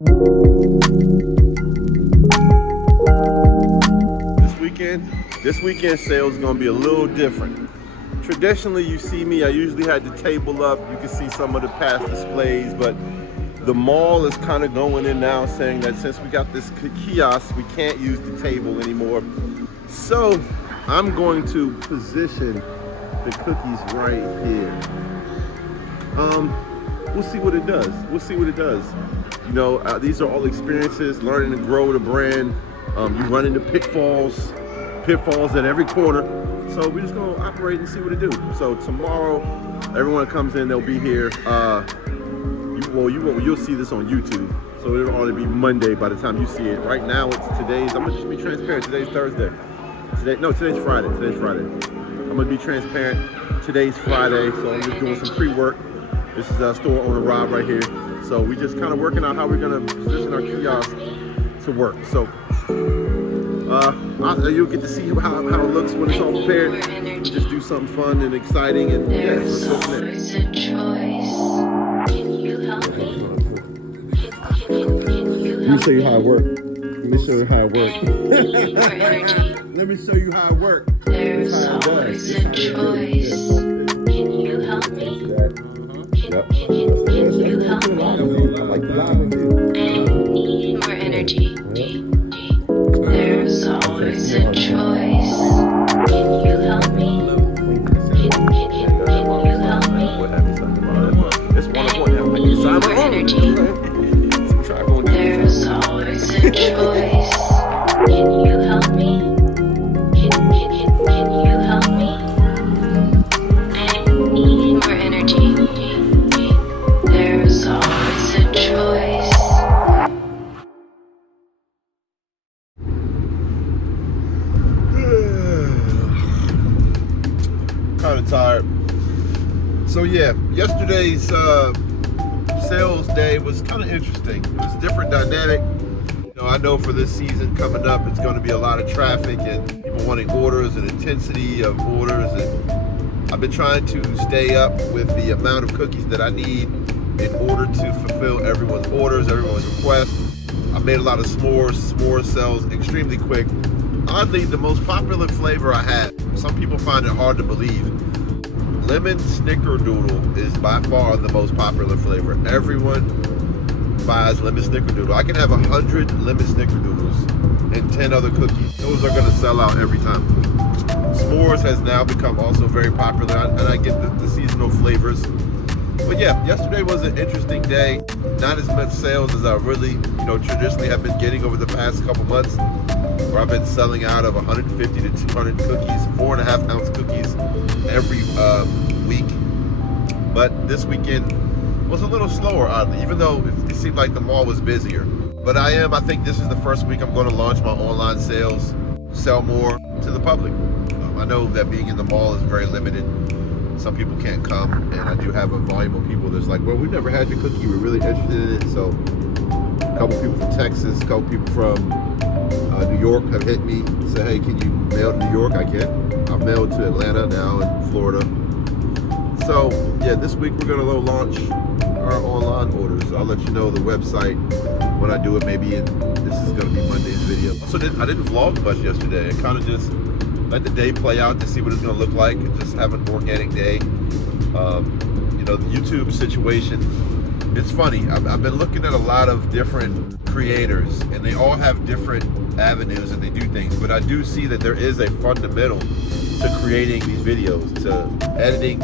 This weekend sale is gonna be a little different. Traditionally, you see me, I usually had the table up. You can see some of the past displays, but the mall is kind of going in now saying that since we got this kiosk, we can't use the table anymore. So I'm going to position the cookies right here. We'll see what it does. We'll see what it does. You know, these are all experiences, learning to grow the brand. You run into pitfalls at every corner. So we're just gonna operate and see what it do. So tomorrow, everyone that comes in, they'll be here. You'll see this on YouTube. So it'll only be Monday by the time you see it. Right now, I'm gonna just be transparent. Today's Thursday. Today's Friday. I'm gonna be transparent. Today's Friday, so I'm just doing some pre-work. This is our store owner Rob right here. So we just kind of working out how we're gonna position our kiosk to work. So you'll get to see how it looks when it's all prepared. Just do something fun and exciting, and yeah, let's go from there. Let me show you how it works. Let me show you how it works. Let me show you how it works. There's always a choice. Can you help me? Yep. Can you help me? I like the live review. I need more energy. There's always a choice. Can you help me? Can you help me? It's one of one. You sign my energy. There's always a choice. Can you help me? Can you help me? I need more energy. There's always a choice. Kind of tired. So yeah, yesterday's sales day was kind of interesting. It was a different dynamic. You know, I know for this season coming up, it's going to be a lot of traffic and people wanting orders and intensity of orders. And I've been trying to stay up with the amount of cookies that I need in order to fulfill everyone's orders, everyone's requests. I made a lot of s'mores. S'mores sells extremely quick. Oddly, the most popular flavor I had, some people find it hard to believe, lemon snickerdoodle is by far the most popular flavor. Everyone buys lemon snickerdoodle. I can have 100 lemon snickerdoodles and 10 other cookies. Those are gonna sell out every time. S'mores has now become also very popular, and I get the seasonal flavors. But yeah, yesterday was an interesting day. Not as much sales as I really, traditionally have been getting over the past couple months, where I've been selling out of 150 to 200 cookies, 4.5 ounce cookies every week. But this weekend was a little slower, oddly, even though it seemed like the mall was busier. But I think this is the first week I'm going to launch my online sales, sell more to the public. I know that being in the mall is very limited. Some people can't come, and I do have a volume of people that's like, well, we've never had your cookie, we're really interested in it. So a couple people from Texas, a couple people from New York have hit me and said, hey, can you mail to New York? I can. I've mailed to Atlanta now and Florida. So yeah, this week we're gonna launch our online orders. I'll let you know the website when I do it. Maybe this is gonna be Monday's video. Also, I didn't vlog much yesterday. I kind of just let the day play out to see what it's gonna look like and just have an organic day. The YouTube situation, it's funny. I've been looking at a lot of different creators, and they all have different avenues and they do things, but I do see that there is a fundamental to creating these videos, to editing,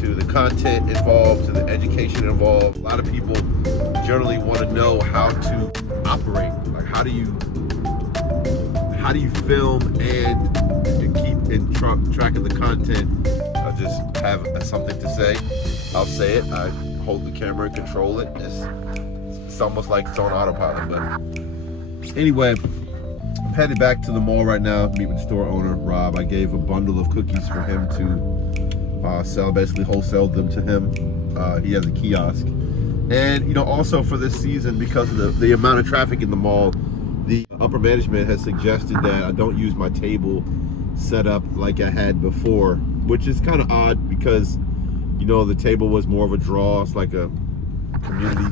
to the content involved, to the education involved. A lot of people generally want to know how to operate. Like, how do you film and keep in track of the content? I just have something to say. I'll say it. I hold the camera and control it. It's almost like it's on autopilot. But anyway, I'm headed back to the mall right now to meet with the store owner, Rob. I gave a bundle of cookies for him to sell, basically wholesale them to him. He has a kiosk. And, also for this season, because of the amount of traffic in the mall, the upper management has suggested that I don't use my table set up like I had before, which is kind of odd because, the table was more of a draw. It's like a community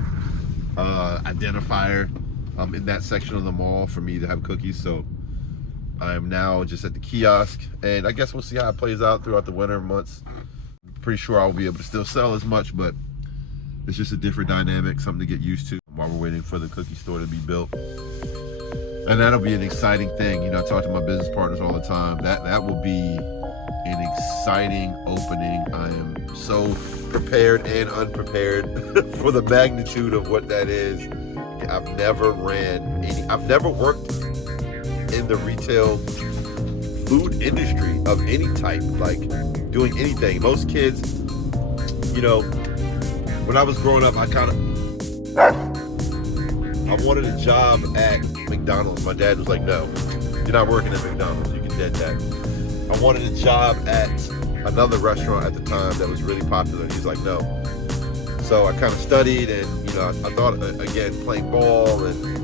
identifier in that section of the mall for me to have cookies. So I am now just at the kiosk, and I guess we'll see how it plays out throughout the winter months. Pretty sure I'll be able to still sell as much, but it's just a different dynamic, something to get used to while we're waiting for the cookie store to be built. And that'll be an exciting thing. You know, I talk to my business partners all the time. That will be an exciting opening. I am so prepared and unprepared for the magnitude of what that is. I've never worked in the retail food industry of any type, like doing anything. Most kids, you know, when I was growing up, I wanted a job at McDonald's. My dad was like, no, you're not working at McDonald's, you can dead that. I wanted a job at another restaurant at the time that was really popular, and he's like, no. So I kind of studied, and you know, I thought, again, playing ball, and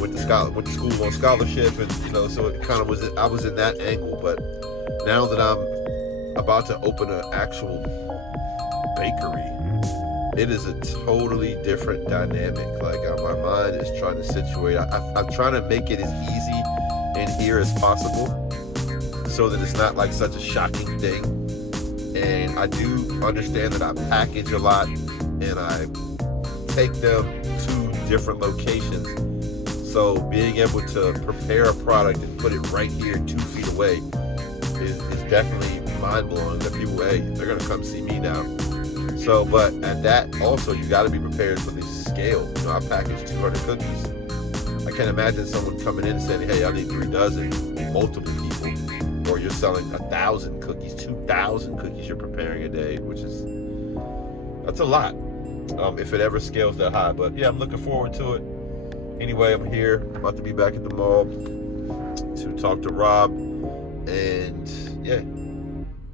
went to school on scholarship, and you know, so it kind of was, I was in that angle. But now that I'm about to open an actual bakery, it is a totally different dynamic. Like my mind is trying to situate. I'm trying to make it as easy in here as possible, so that it's not like such a shocking thing. And I do understand that I package a lot, and I take them to different locations. So being able to prepare a product and put it right here 2 feet away is definitely mind-blowing. That people, hey, they're gonna come see me now. So, but at that also, you gotta be prepared for the scale. You know, I package 200 cookies. I can't imagine someone coming in and saying, hey, I need 3 dozen, multiple people. Or you're selling 1,000 cookies, 2,000 cookies you're preparing a day, which is, that's a lot. If it ever scales that high. But yeah, I'm looking forward to it. Anyway, I'm here, about to be back at the mall to talk to Rob and yeah,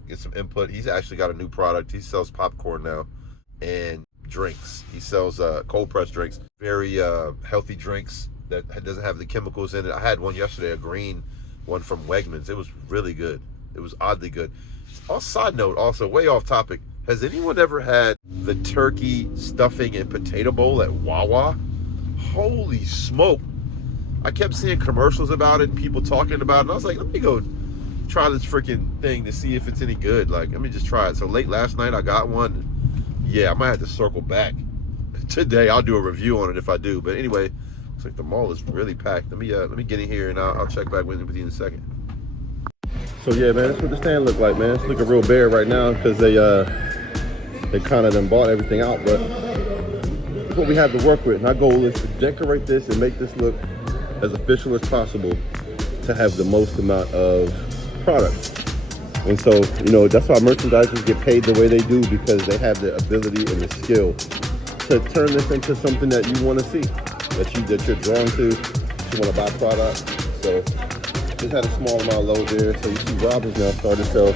get some input. He's actually got a new product. He sells popcorn now and drinks. He sells cold pressed drinks, very healthy drinks that doesn't have the chemicals in it. I had one yesterday, a green one from Wegmans. It was really good. It was oddly good. On side note, also way off topic, has anyone ever had the turkey stuffing and potato bowl at Wawa? Holy smoke. I kept seeing commercials about it and people talking about it, and I was like, let me go try this freaking thing to see if it's any good. Like, let me just try it. So late last night I got one. Yeah, I might have to circle back today. I'll do a review on it if I do. But anyway, looks like the mall is really packed. Let me get in here and I'll check back with you in a second. So yeah, man, that's what the stand look like, man. It's looking real bare right now because they kind of done bought everything out, but that's what we have to work with. And our goal is to decorate this and make this look as official as possible to have the most amount of product. And so, you know, that's why merchandisers get paid the way they do, because they have the ability and the skill to turn this into something that you want to see, that you're drawn to, that you want to buy product. So just had a small amount of load there. So you see Rob has now started to sell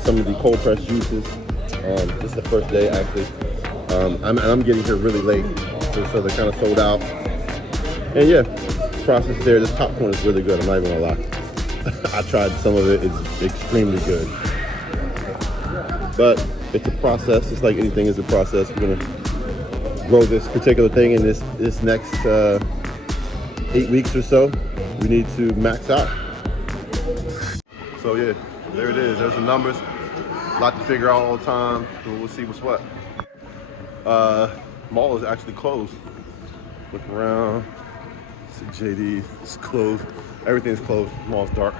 some of the cold pressed juices. This is the first day actually. I'm getting here really late, so they're kind of sold out. And yeah, process there. This popcorn is really good, I'm not even gonna lie. I tried some of it, it's extremely good. But it's a process, just like anything is a process. We're gonna grow this particular thing in this next 8 weeks or so. We need to max out. So yeah, there it is, there's the numbers. A lot to figure out all the time, and we'll see what's what. Mall is actually closed. Look around, see JD, it's closed. Everything's closed, mall's dark.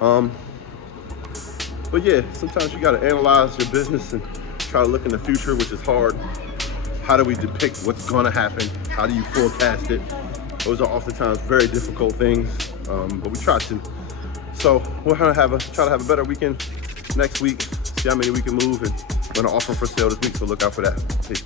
But yeah, sometimes you gotta analyze your business and try to look in the future, which is hard. How do we depict what's gonna happen? How do you forecast it? Those are oftentimes very difficult things, but we try to. So we're gonna try to have a better weekend next week, see how many we can move, and we're gonna offer for sale this week, so look out for that. Peace.